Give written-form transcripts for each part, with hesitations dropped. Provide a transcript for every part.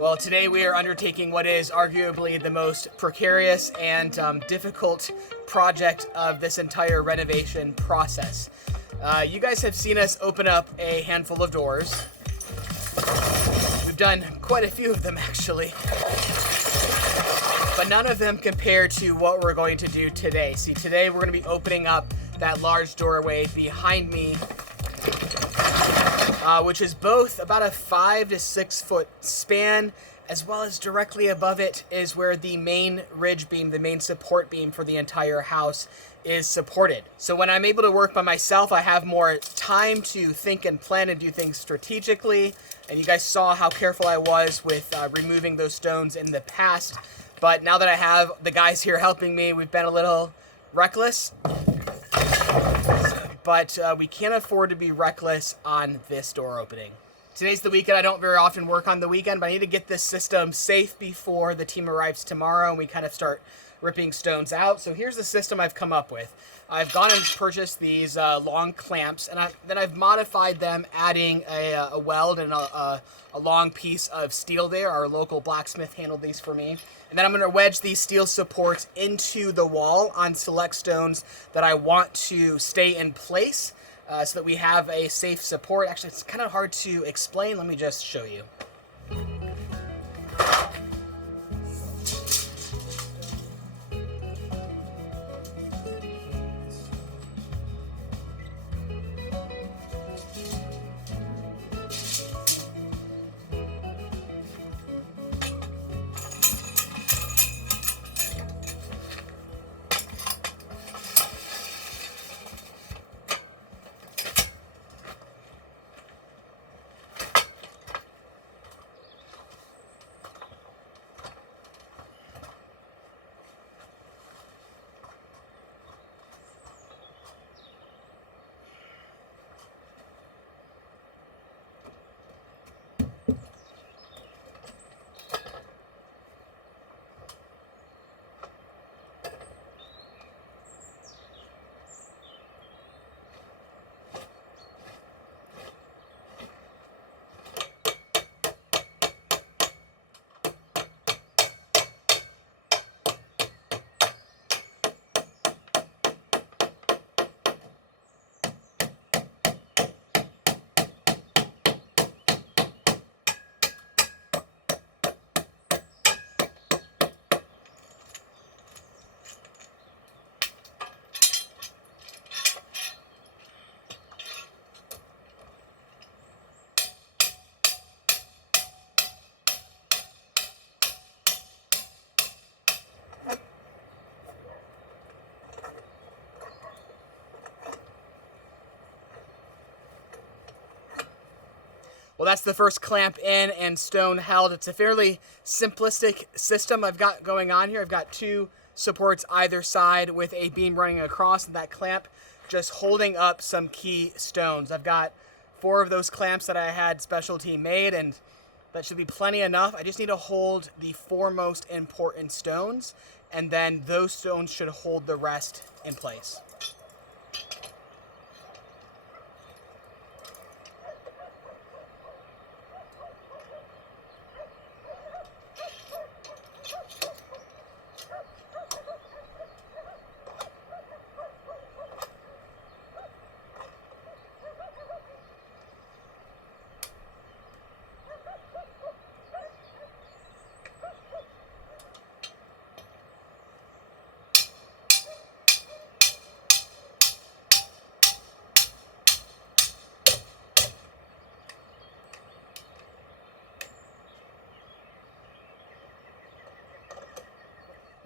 Well, today we are undertaking what is arguably the most precarious and difficult project of this entire renovation process. You guys have seen us open up a handful of doors. We've done quite a few of them actually, but none of them compare to what we're going to do today. See, today we're going to be opening up that large doorway behind me, which is both about a 5 to 6 foot span, as well as directly above it is where the main ridge beam, the main support beam for the entire house is supported. So when I'm able to work by myself, I have more time to think and plan and do things strategically. And you guys saw how careful I was with removing those stones in the past. But now that I have the guys here helping me, we've been a little reckless. But we can't afford to be reckless on this door opening. Today's the weekend. I don't very often work on the weekend, but I need to get this system safe before the team arrives tomorrow and we kind of start ripping stones out. So here's the system I've come up with. I've gone and purchased these long clamps, and then I've modified them, adding a weld and a long piece of steel there. Our local blacksmith handled these for me. And then I'm going to wedge these steel supports into the wall on select stones that I want to stay in place so that we have a safe support. Actually, it's kind of hard to explain. Let me just show you. Well, that's the first clamp in and stone held. It's a fairly simplistic system I've got going on here. I've got 2 supports either side with a beam running across, and that clamp just holding up some key stones. I've got 4 of those clamps that I had specialty made, and that should be plenty enough. I just need to hold the 4 most important stones, and then those stones should hold the rest in place.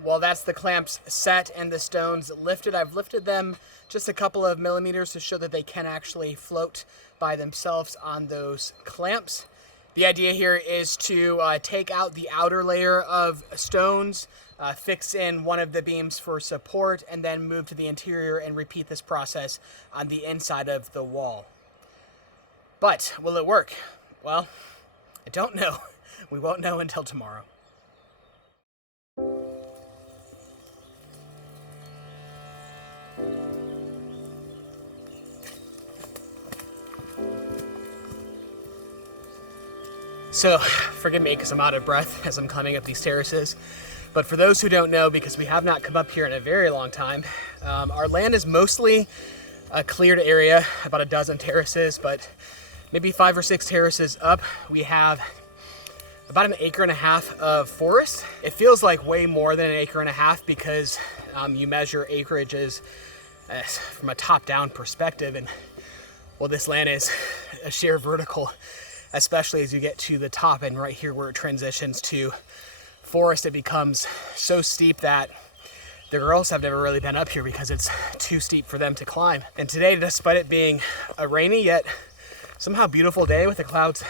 While that's the clamps set and the stones lifted, I've lifted them just a couple of millimeters to show that they can actually float by themselves on those clamps. The idea here is to take out the outer layer of stones, fix in one of the beams for support, and then move to the interior and repeat this process on the inside of the wall. But will it work? Well, I don't know. We won't know until tomorrow. So forgive me because I'm out of breath as I'm climbing up these terraces. But for those who don't know, because we have not come up here in a very long time, our land is mostly a cleared area, about a dozen terraces, but maybe 5 or 6 terraces up, we have about 1.5 acres of forest. It feels like way more than 1.5 acres because you measure acreages from a top-down perspective, and well, this land is a sheer vertical, especially as you get to the top, and right here where it transitions to forest, it becomes so steep that the girls have never really been up here because it's too steep for them to climb. And today, despite it being a rainy yet somehow beautiful day with the clouds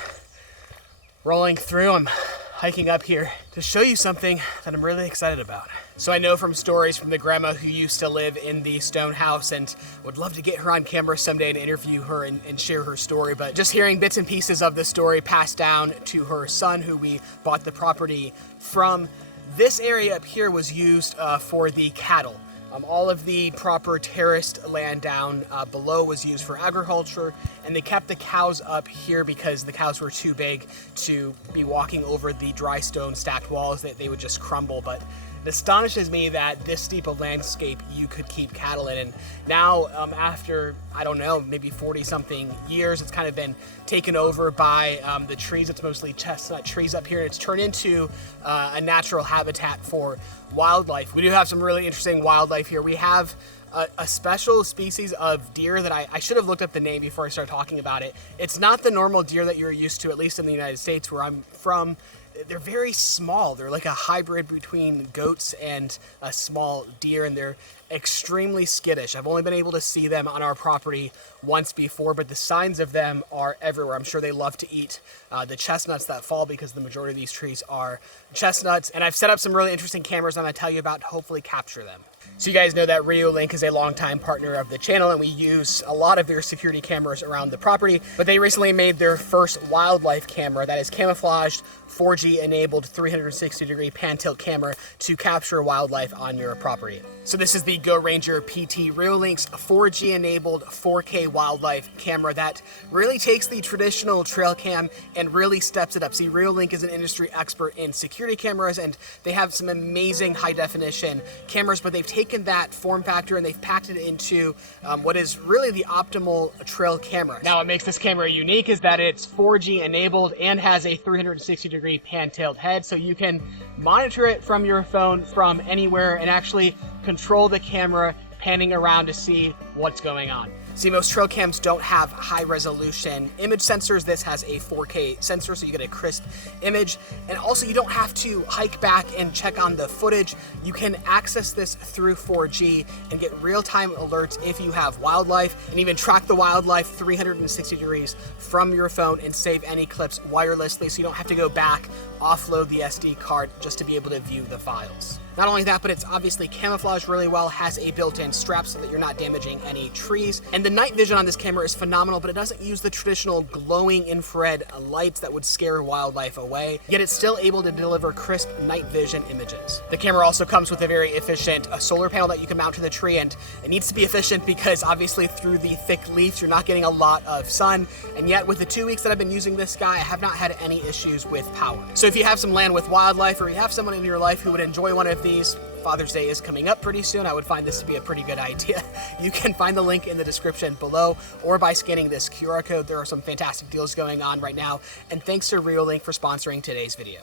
rolling through, I'm hiking up here to show you something that I'm really excited about. So I know from stories from the grandma who used to live in the stone house, and would love to get her on camera someday to interview her and share her story, but just hearing bits and pieces of the story passed down to her son, who we bought the property from. This area up here was used for the cattle. All of the proper terraced land down below was used for agriculture, and they kept the cows up here because the cows were too big to be walking over the dry stone stacked walls, that they would just crumble. But it astonishes me that this steep of landscape you could keep cattle in. And now, after, I don't know, maybe 40-something years, it's kind of been taken over by the trees. It's mostly chestnut trees up here, and it's turned into a natural habitat for wildlife. We do have some really interesting wildlife here. We have a special species of deer that I should have looked up the name before I started talking about it. It's not the normal deer that you're used to, at least in the United States where I'm from. They're very small. They're like a hybrid between goats and a small deer, and they're extremely skittish. I've only been able to see them on our property once before, but the signs of them are everywhere. I'm sure they love to eat the chestnuts that fall, because the majority of these trees are chestnuts. And I've set up some really interesting cameras I'm going to tell you about to hopefully capture them. So you guys know that Renovate is a longtime partner of the channel, and we use a lot of their security cameras around the property, but they recently made their first wildlife camera that is camouflaged, 4G enabled 360-degree pan tilt camera to capture wildlife on your property. So this is the Go Ranger PT Reolink's 4G enabled 4K wildlife camera that really takes the traditional trail cam and really steps it up. See, Reolink is an industry expert in security cameras, and they have some amazing high definition cameras, but they've taken that form factor and they've packed it into what is really the optimal trail camera. Now, what makes this camera unique is that it's 4G enabled and has a 360-degree pan tilt head, so you can monitor it from your phone from anywhere and actually control the camera panning around to see what's going on. See, most trail cams don't have high resolution image sensors. This has a 4K sensor, so you get a crisp image. And also, you don't have to hike back and check on the footage. You can access this through 4G and get real-time alerts if you have wildlife, and even track the wildlife 360 degrees from your phone and save any clips wirelessly, so you don't have to go back, offload the SD card just to be able to view the files. Not only that, but it's obviously camouflaged really well, has a built-in strap so that you're not damaging any trees. And the night vision on this camera is phenomenal, but it doesn't use the traditional glowing infrared lights that would scare wildlife away, yet it's still able to deliver crisp night vision images. The camera also comes with a very efficient solar panel that you can mount to the tree, and it needs to be efficient because obviously through the thick leaves, you're not getting a lot of sun. And yet with the 2 weeks that I've been using this guy, I have not had any issues with power. So if you have some land with wildlife, or you have someone in your life who would enjoy one of these, Father's Day is coming up pretty soon, I would find this to be a pretty good idea. You can find the link in the description below, or by scanning this QR code. There are some fantastic deals going on right now, and thanks to Reolink for sponsoring today's video.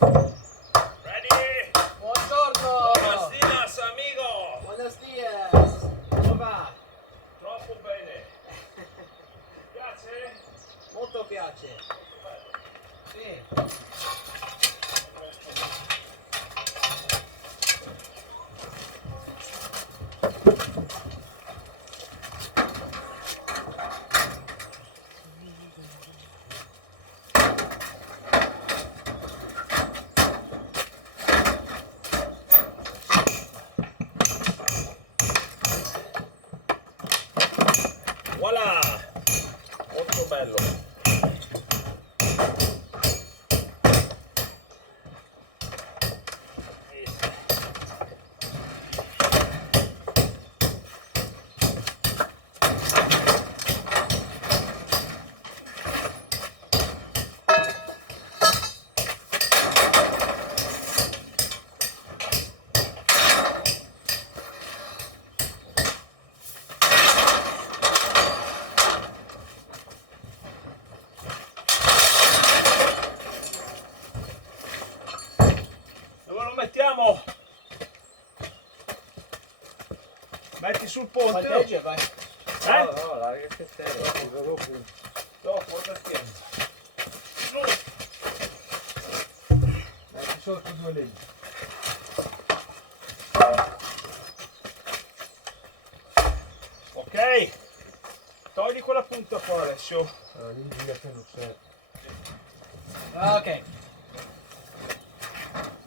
Bradey! Buongiorno! Buenos dias, amigo! Buenos dias! Come va? Troppo bene! Piace? Molto piace. Sì. Metti sul ponte. Palleggia, vai. No, no, larga che terra, dopo. Dopo, perché? Metti sotto 2 leggi. Ok. Togli quella punta qua adesso. Allora, lì gira che non serve. Okay.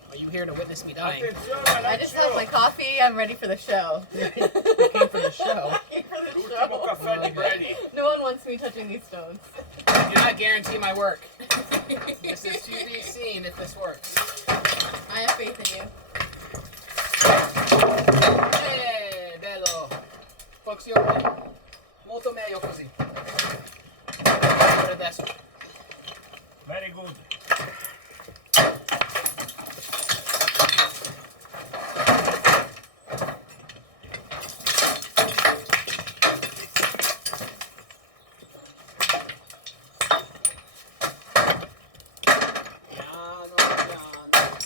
Are you here to witness me dying? Attenzione, I just had my coffee. I'm ready for the show. You came for the show. Here for the L'ultimo show. caffè di Bradey. No one wants me touching these stones. I do not guarantee my work. This is to be seen if this works. I have faith in you. Bello. Funziona. Molto meglio così. Guarda adesso. Very good. Piano, piano.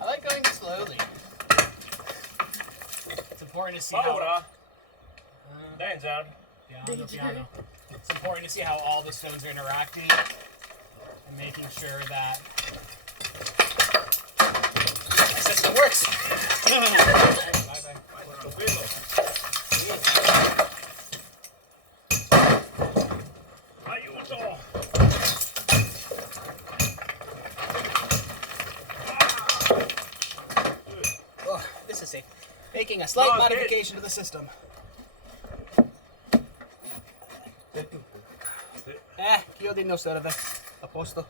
I like going slowly. It's important to see how. Paura? Danger? Piano, piano. It's important to see how all the stones are interacting and making sure that the system works. Bye. Tranquillo. Aiuto. Oh, this is safe. Making a slight Okay. modification to the system. Chiodi non serve. A posto.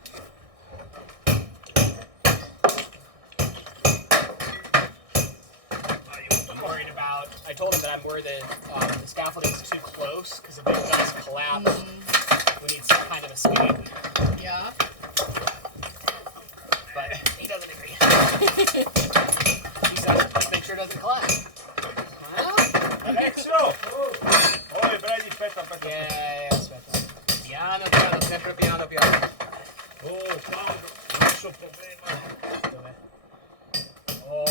I'm worried about. I told him that I'm worried that the scaffolding is too close because if it does collapse, we need some kind of escape. Yeah. But he doesn't agree. He says, just make sure it doesn't collapse. Well, Alexio! Oi, Bradey, aspetta. yeah, aspetta. Piano, piano, sempre piano, piano. Oh, Paolo, grosso problema. Dov'è? Oh,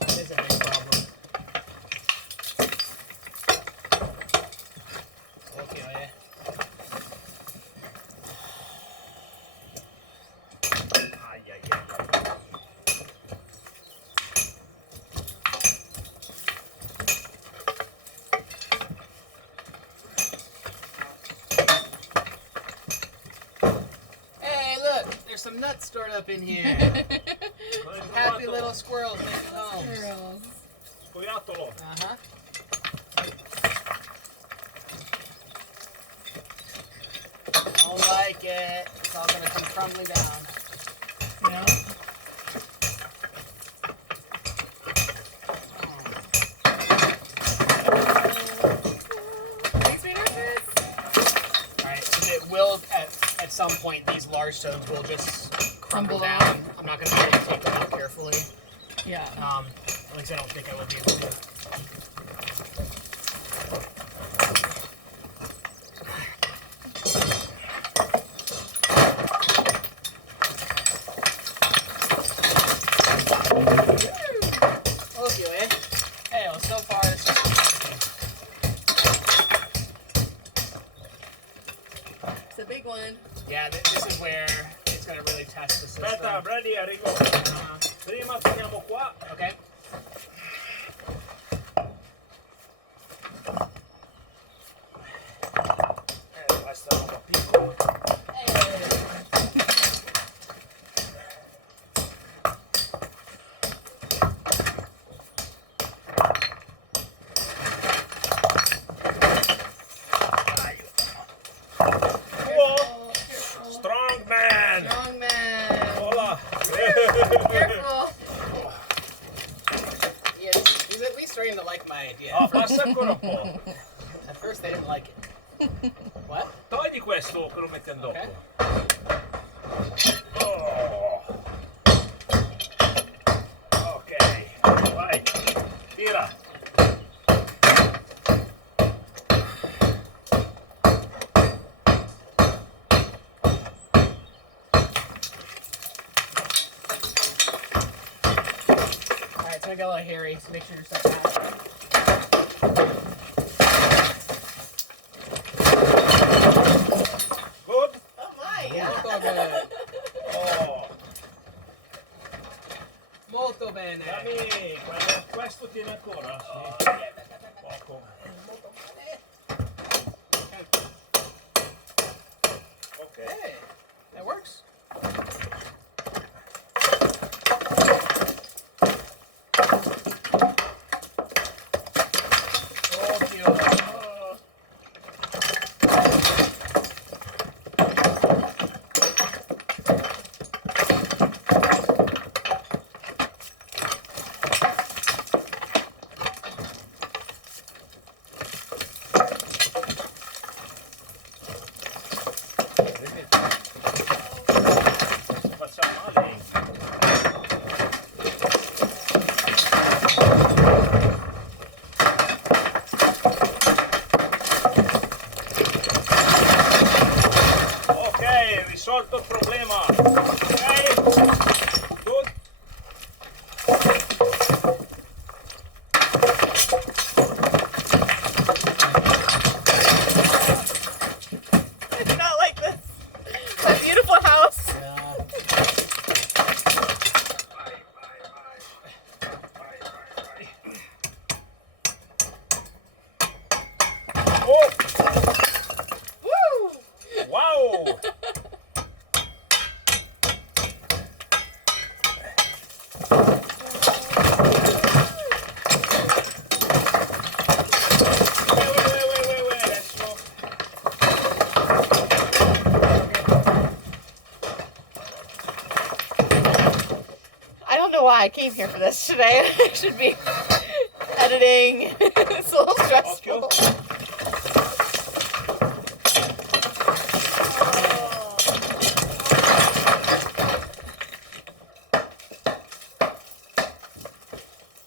this is a big problem. Okay. Ai. Hey, look, there's some nuts stored up in here. Happy little squirrels making homes. Girls. Scoiattolo. Uh-huh. Don't like it. It's all gonna come crumbling down. Yeah. Thanks, Renovating. Alright, so it will, at some point, these large stones will just crumble Crumble down. out. I'm not gonna be able to take them out carefully. Yeah. At least I don't think I would be able to. Okay. Hey, well, so far it's It's a big one. yeah, this is where it's gonna really test the system. Aspetta, Bradey, arrivo. Prima teniamo qua. Okay. Questa roba piccola. Whoa, strong man. Strong man. Hola. Careful. Yeah, he's at least starting to like my idea. Oh, passa ancora un po'. At first they didn't like it. What? Togli questo che lo mettiamo dopo. Okay. Oh. It's gonna get a little hairy, so make sure you're stuff out. Good? Oh my, yeah. Molto bene. Oh, Molto bene. dammi, questo tiene ancora? Sì. Poco. Ok. Hey, that works. Occhio. Facciamo male. Ok, risolto il problema. Ok. Good. I do not like this. My beautiful house. Yeah. Oh, Woo! wow. Wait, adesso. I don't know why I came here for this today. I should be editing. It's a little stressful. Occhio.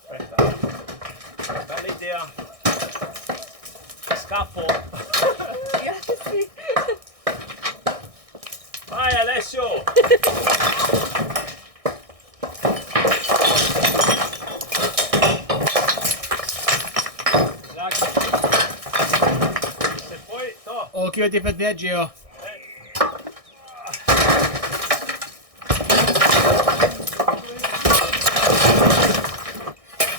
Aspetta. Bella idea. Scappo. Yeah, see. Vai Alessio. Se poi to. Occhio ti proteggio.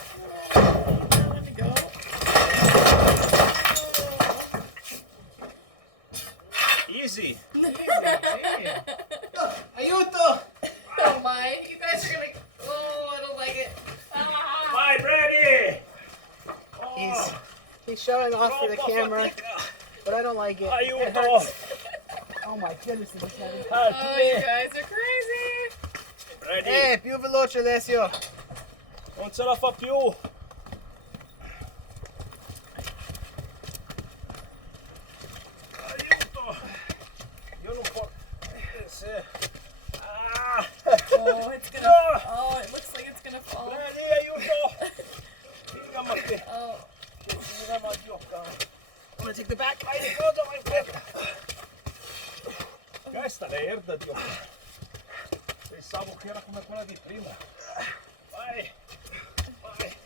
Let me go. Easy. Aiuto! Oh my, you guys are gonna. Oh, I don't like it. Ah. Vai Bradey. He's showing off for the Troppa camera, fatica. but I don't like it. It Aiuto. hurts. Oh my goodness, it is heavy. Help Oh, you me. guys are crazy. Bradey. Più veloce Alessio. Non ce la fa più. Aiuto. Io non posso. Se. Ah. Oh, it's gonna. No. Oh, it looks like it's gonna fall. Bradey, aiuto. Figa che. Oh. Che si mi maggiocca. I'm gonna take the back. Vai di cosa vai bene. Questa è l'erda, Dio. Pensavo che era come quella di prima. Vai. Vai.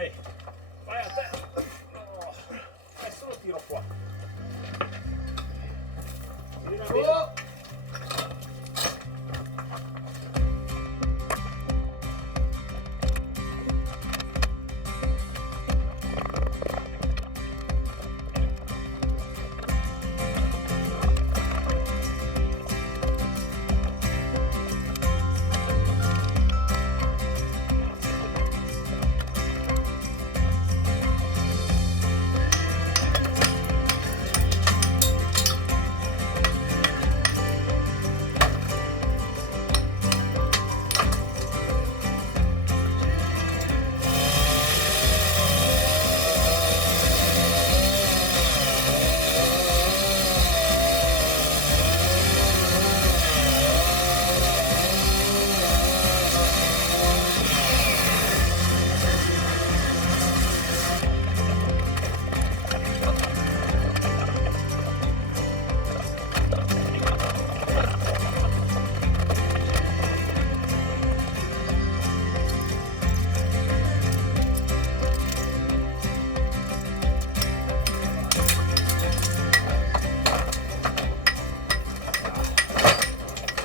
Vai. Vai até. Oh. Vai, solo tiro qua. Tira via.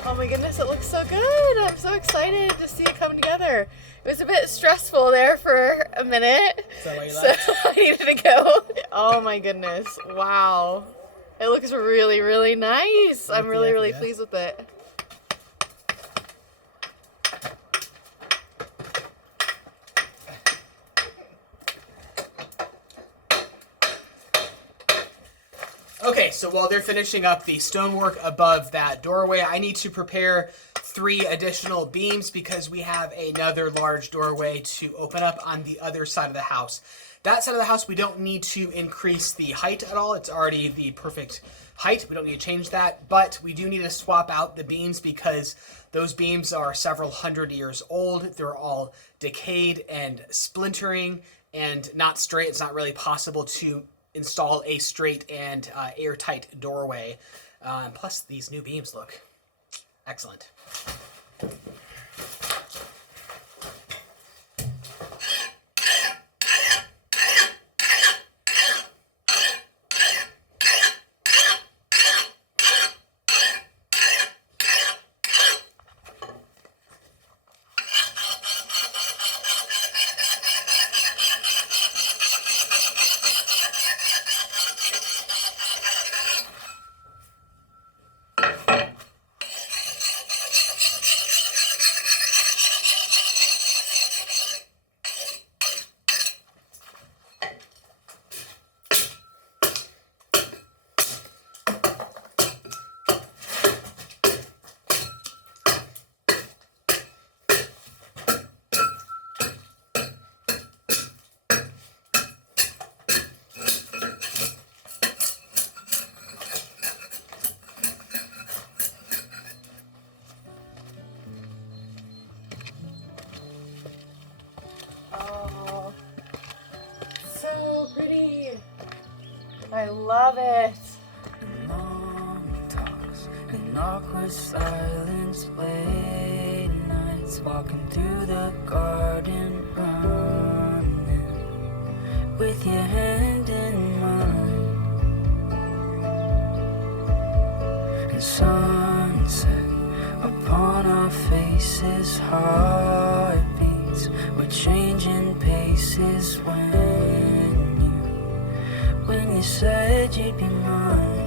Oh my goodness, it looks so good. I'm so excited to see it come together. It was a bit stressful there for a minute. Is that why you So left? I needed to go. Oh my goodness. Wow. It looks really, really nice. I'm really, really yeah. pleased with it. Okay, so while they're finishing up the stonework above that doorway, I need to prepare 3 additional beams because we have another large doorway to open up on the other side of the house. That side of the house, we don't need to increase the height at all. It's already the perfect height. We don't need to change that, but we do need to swap out the beams because those beams are several hundred years old. They're all decayed and splintering and not straight. It's not really possible to install a straight and airtight doorway. Plus, these new beams look excellent. Oh, so pretty. I love it. Long talks and awkward silence, late nights walking through the garden, running with your hand in mine. And sunset upon our faces, heartbeats were changing paces when you said you'd be mine.